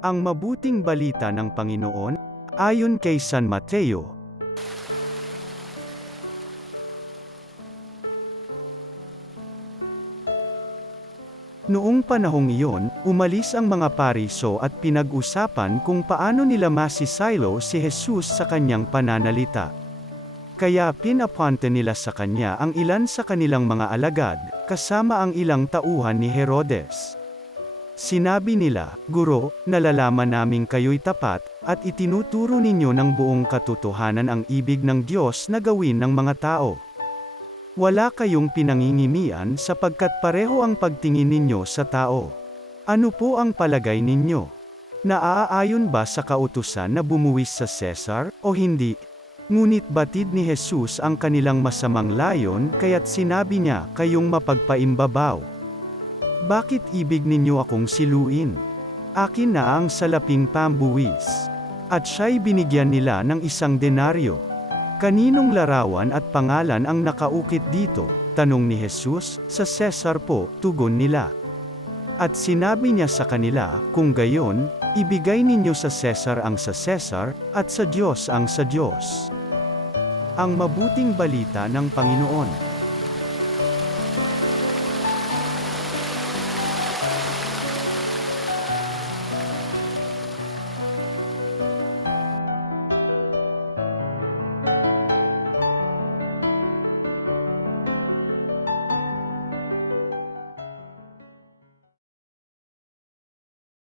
Ang mabuting balita ng Panginoon, ayon kay San Mateo. Noong panahong iyon, umalis ang mga Pariso at pinag-usapan kung paano nila masisaylo si Jesus sa kanyang pananalita. Kaya pinapante nila sa kanya ang ilan sa kanilang mga alagad, kasama ang ilang tauhan ni Herodes. Sinabi nila, "Guro, nalalaman naming kayo'y tapat, at itinuturo ninyo ng buong katotohanan ang ibig ng Diyos na gawin ng mga tao. Wala kayong pinangingimian sapagkat pareho ang pagtingin ninyo sa tao. Ano po ang palagay ninyo? Naaayon ba sa kautusan na bumuwis sa Cesar, o hindi?" Ngunit batid ni Jesus ang kanilang masamang layon, kaya't sinabi niya, "Kayong mapagpaimbabaw. Bakit ibig ninyo akong siluin? Akin na ang salaping pambuwis." At siya'y binigyan nila ng 1 denaryo. "Kaninong larawan at pangalan ang nakaukit dito?" tanong ni Jesus. "Sa Cesar po," tugon nila. At sinabi niya sa kanila, "Kung gayon, ibigay ninyo sa Cesar ang sa Cesar, at sa Diyos ang sa Diyos." Ang mabuting balita ng Panginoon.